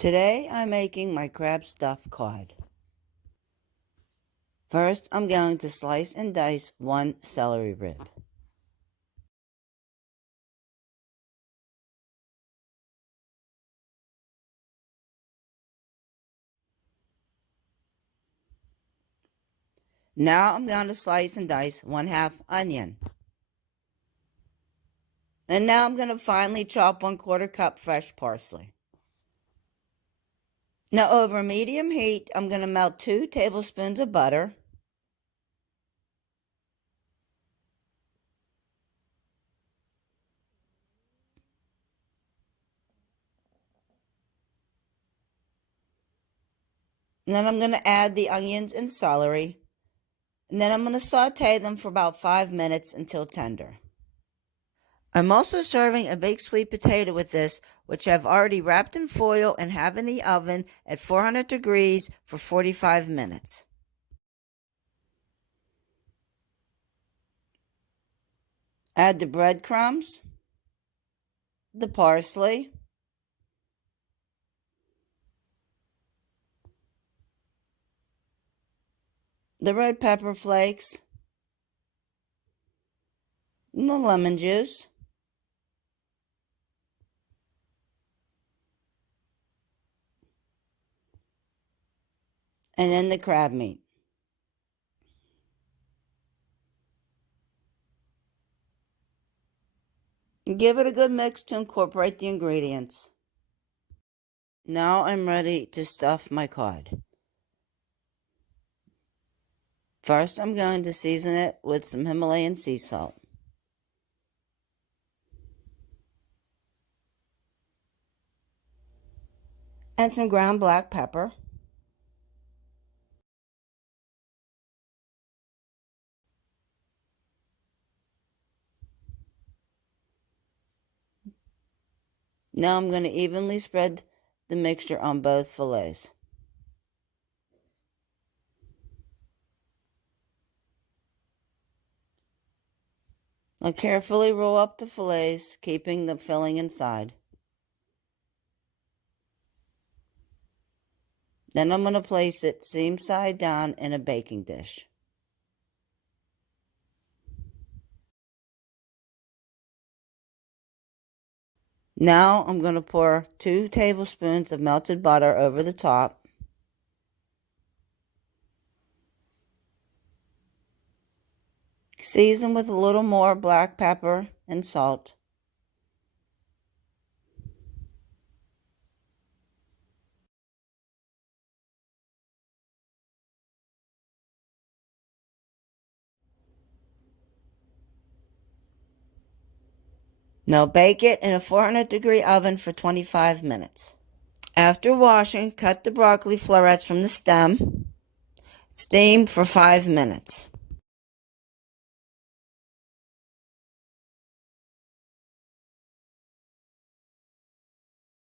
Today I'm making my crab stuffed cod. First, I'm going to slice and dice one celery rib. Now I'm going to slice and dice 1/2 onion. And now I'm going to finely chop 1/4 cup fresh parsley. Now over medium heat, I'm going to melt 2 tablespoons of butter. And then I'm going to add the onions and celery. And then I'm going to saute them for about 5 minutes until tender. I'm also serving a baked sweet potato with this, which I've already wrapped in foil and have in the oven at 400 degrees for 45 minutes. Add the breadcrumbs, the parsley, the red pepper flakes, and the lemon juice, and then the crab meat. Give it a good mix to incorporate the ingredients. Now I'm ready to stuff my cod. First, I'm going to season it with some Himalayan sea salt. And some ground black pepper. Now I'm going to evenly spread the mixture on both fillets. Now carefully roll up the fillets, keeping the filling inside. Then I'm going to place it seam side down in a baking dish. Now I'm going to pour 2 tablespoons of melted butter over the top. Season with a little more black pepper and salt. Now bake it in a 400-degree oven for 25 minutes. After washing, cut the broccoli florets from the stem. Steam for 5 minutes.